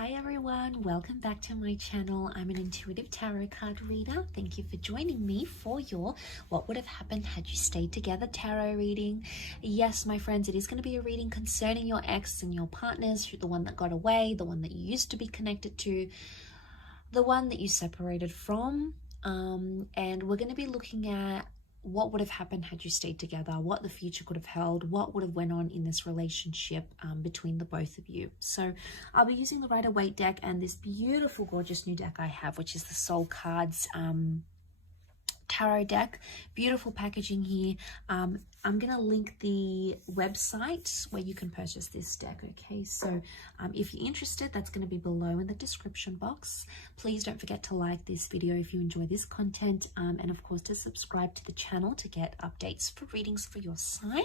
Hi everyone, welcome back to my channel. I'm an intuitive tarot card reader. Thank you for joining me for your What Would Have Happened Had You Stayed Together tarot reading. Yes, my friends, it is going to be a reading concerning your ex and your partners, the one that got away, the one that you used to be connected to, the one that you separated from. And we're going to be looking at what would have happened had you stayed together, what the future could have held, what would have went on in this relationship between the both of you. So I'll be using the Rider-Waite deck and this beautiful, gorgeous new deck I have, which is the Soul Cards tarot deck. Beautiful packaging here. I'm going to link the website where you can purchase this deck, okay? So if you're interested, that's going to be below in the description box. Please don't forget to like this video if you enjoy this content, and of course to subscribe to the channel to get updates for readings for your sign.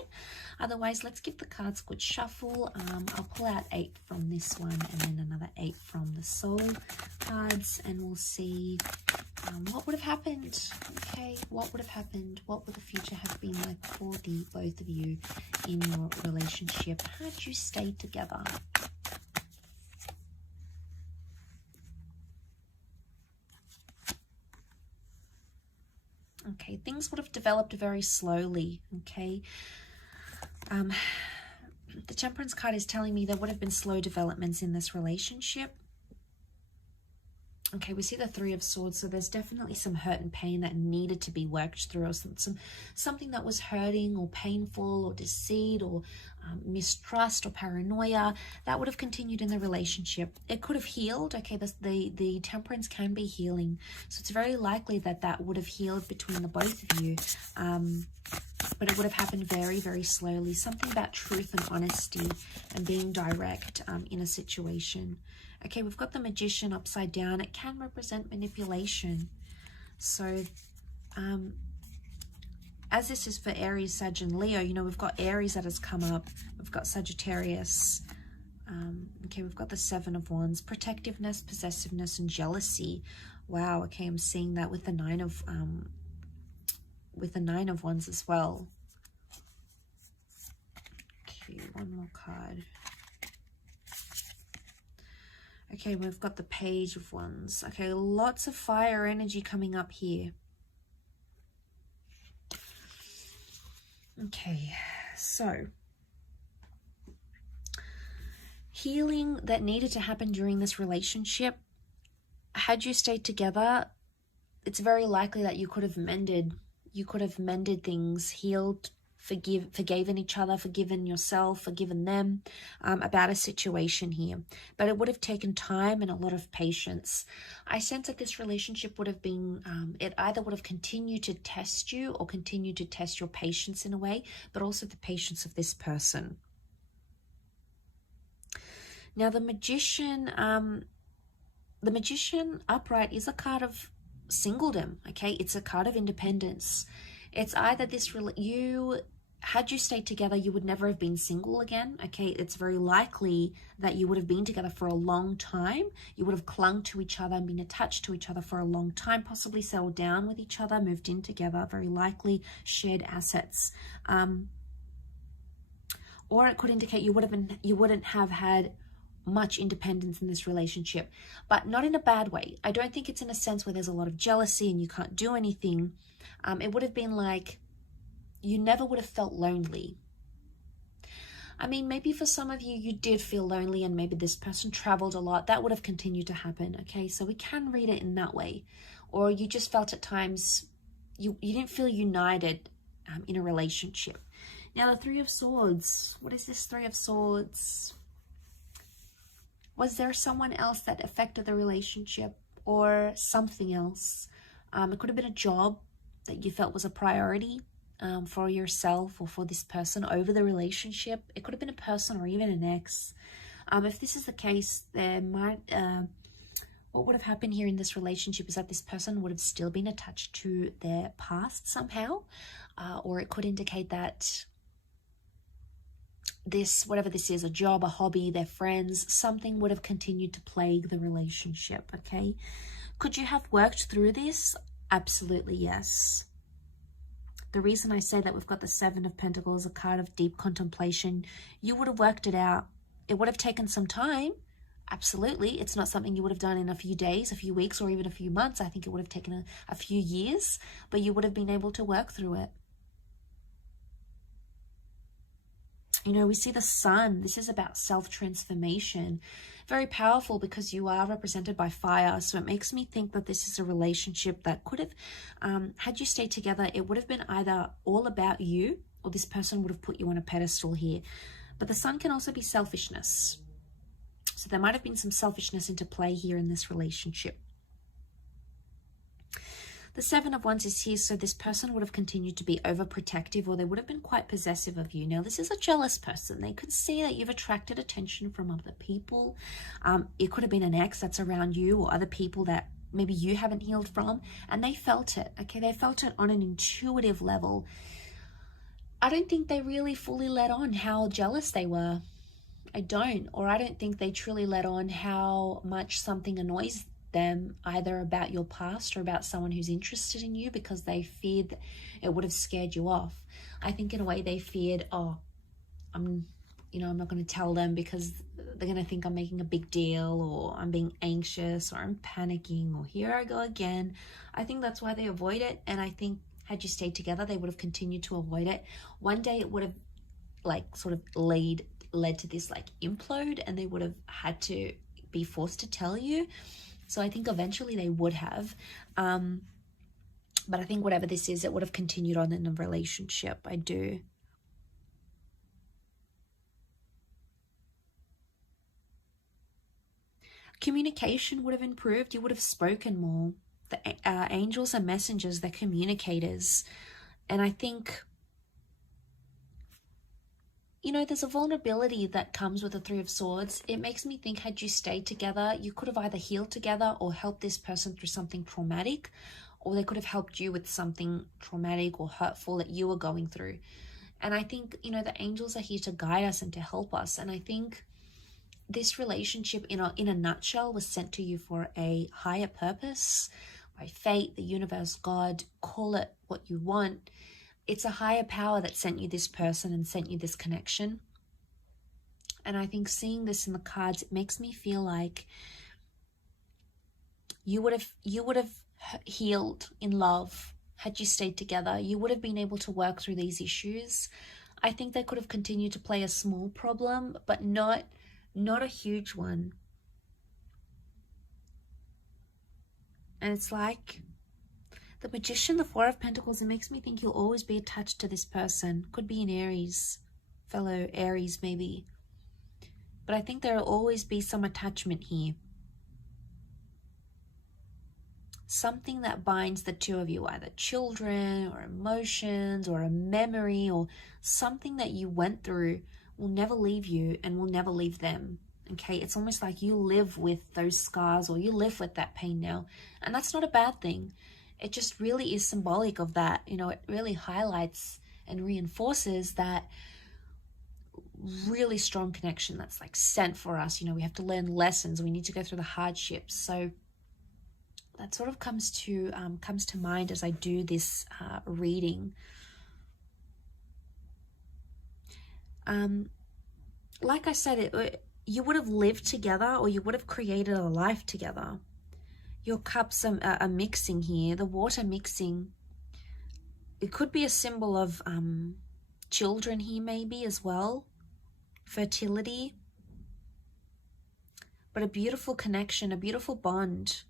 Otherwise, let's give the cards a good shuffle. I'll pull out 8 from this one and then another 8 from the Soul cards, and we'll see what would have happened. Okay, what would have happened? What would the future have been like for the both of you in your relationship had you stayed together? Okay, things would have developed very slowly. Okay, the Temperance card is telling me there would have been slow developments in this relationship. Okay, we see the Three of Swords, so there's definitely some hurt and pain that needed to be worked through, or something that was hurting or painful or deceit or mistrust or paranoia that would have continued in the relationship. It could have healed. Okay, the Temperance can be healing, so it's very likely that that would have healed between the both of you, but it would have happened very, very slowly. Something about truth and honesty and being direct in a situation. Okay, we've got the Magician upside down. It can represent manipulation. So, as this is for Aries, Sag, and Leo, you know, we've got Aries that has come up. We've got Sagittarius. Okay, we've got the Seven of Wands. Protectiveness, possessiveness, and jealousy. Wow, okay, I'm seeing that with the Nine of Wands as well. Okay, one more card. Okay, we've got the Page of Wands. Okay, lots of fire energy coming up here. Okay, so healing that needed to happen during this relationship. Had you stayed together, it's very likely that you could have mended things, healed, forgiven each other, forgiven yourself, forgiven them about a situation here. But it would have taken time and a lot of patience. I sense that this relationship would have been, it either would have continued to test you or continued to test your patience in a way, but also the patience of this person. Now the Magician upright is a card of singledom, okay? It's a card of independence. It's either had you stayed together, you would never have been single again, okay? It's very likely that you would have been together for a long time. You would have clung to each other and been attached to each other for a long time, possibly settled down with each other, moved in together, very likely shared assets. Or it could indicate you wouldn't have had much independence in this relationship, but not in a bad way. I don't think it's in a sense where there's a lot of jealousy and you can't do anything. It would have been like you never would have felt lonely. I mean, maybe for some of you, you did feel lonely and maybe this person traveled a lot. That would have continued to happen, okay? So we can read it in that way. Or you just felt at times you didn't feel united in a relationship. Now, the Three of Swords. What is this Three of Swords? Was there someone else that affected the relationship or something else? It could have been a job that you felt was a priority for yourself or for this person over the relationship. It could have been a person or even an ex. If this is the case, there might what would have happened here in this relationship is that this person would have still been attached to their past somehow, or it could indicate that whatever this is, a job, a hobby, their friends, something would have continued to plague the relationship, okay? Could you have worked through this? Absolutely, yes. The reason I say that we've got the Seven of Pentacles, a card of deep contemplation, you would have worked it out. It would have taken some time, Absolutely. It's not something you would have done in a few days, a few weeks, or even a few months. I think it would have taken a few years, but you would have been able to work through it. You know, we see the sun. This is about self-transformation. Very powerful because you are represented by fire. So it makes me think that this is a relationship that could have, had you stayed together, it would have been either all about you or this person would have put you on a pedestal here. But the sun can also be selfishness. So there might have been some selfishness into play here in this relationship. The Seven of Wands is here, so this person would have continued to be overprotective, or they would have been quite possessive of you. Now, this is a jealous person. They could see that you've attracted attention from other people. It could have been an ex that's around you or other people that maybe you haven't healed from, and they felt it, okay? They felt it on an intuitive level. I don't think they really fully let on how jealous they were. I don't think they truly let on how much something annoys them, either about your past or about someone who's interested in you, because they feared that it would have scared you off. I think in a way they feared, oh, I'm not going to tell them because they're going to think I'm making a big deal, or I'm being anxious, or I'm panicking, or here I go again. I think that's why they avoid it. And I think had you stayed together, they would have continued to avoid it. One day it would have sort of led to this implode, and they would have had to be forced to tell you. So I think eventually they would have, but I think whatever this is, it would have continued on in a relationship. I do. Communication would have improved. You would have spoken more. The angels are messengers, they're communicators. And I think, you know, there's a vulnerability that comes with the Three of Swords. It makes me think, had you stayed together, you could have either healed together or helped this person through something traumatic, or they could have helped you with something traumatic or hurtful that you were going through. And I think, you know, the angels are here to guide us and to help us. And I think this relationship in a nutshell was sent to you for a higher purpose, by fate, the universe, God, call it what you want. It's a higher power that sent you this person and sent you this connection. And I think seeing this in the cards, it makes me feel like you would have healed in love had you stayed together. You would have been able to work through these issues. I think they could have continued to play a small problem, but not a huge one. And it's like the Magician, the Four of Pentacles, it makes me think you'll always be attached to this person. Could be an Aries, fellow Aries maybe. But I think there will always be some attachment here. Something that binds the two of you, either children or emotions or a memory or something that you went through will never leave you and will never leave them. Okay, it's almost like you live with those scars, or you live with that pain now. And that's not a bad thing. It just really is symbolic of that. You know, it really highlights and reinforces that really strong connection that's sent for us. You know, we have to learn lessons. We need to go through the hardships. So that sort of comes to mind as I do this reading. Like I said, you would have lived together, or you would have created a life together. Your cups are mixing here, the water mixing. It could be a symbol of children here maybe as well, fertility. But a beautiful connection, a beautiful bond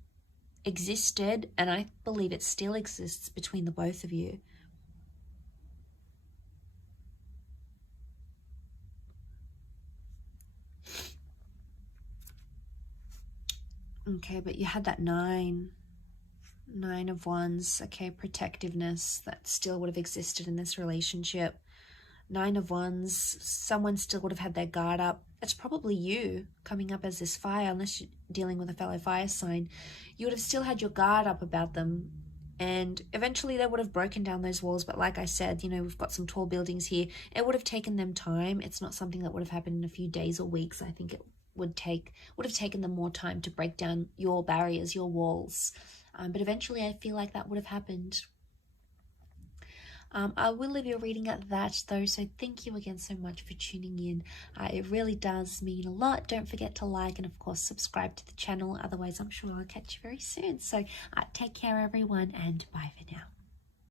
existed, and I believe it still exists between the both of you. Okay, but you had that Nine of Wands, okay, protectiveness that still would have existed in this relationship. Nine of Wands, someone still would have had their guard up. It's probably you coming up as this fire, unless you're dealing with a fellow fire sign. You would have still had your guard up about them, and eventually they would have broken down those walls. But like I said, you know, we've got some tall buildings here. It would have taken them time. It's not something that would have happened in a few days or weeks. I think it would have taken them more time to break down your barriers, your walls. But eventually I feel like that would have happened. I will leave your reading at that though, so thank you again so much for tuning in. It really does mean a lot. Don't forget to like and of course subscribe to the channel, otherwise I'm sure I'll catch you very soon. So take care everyone, and bye for now.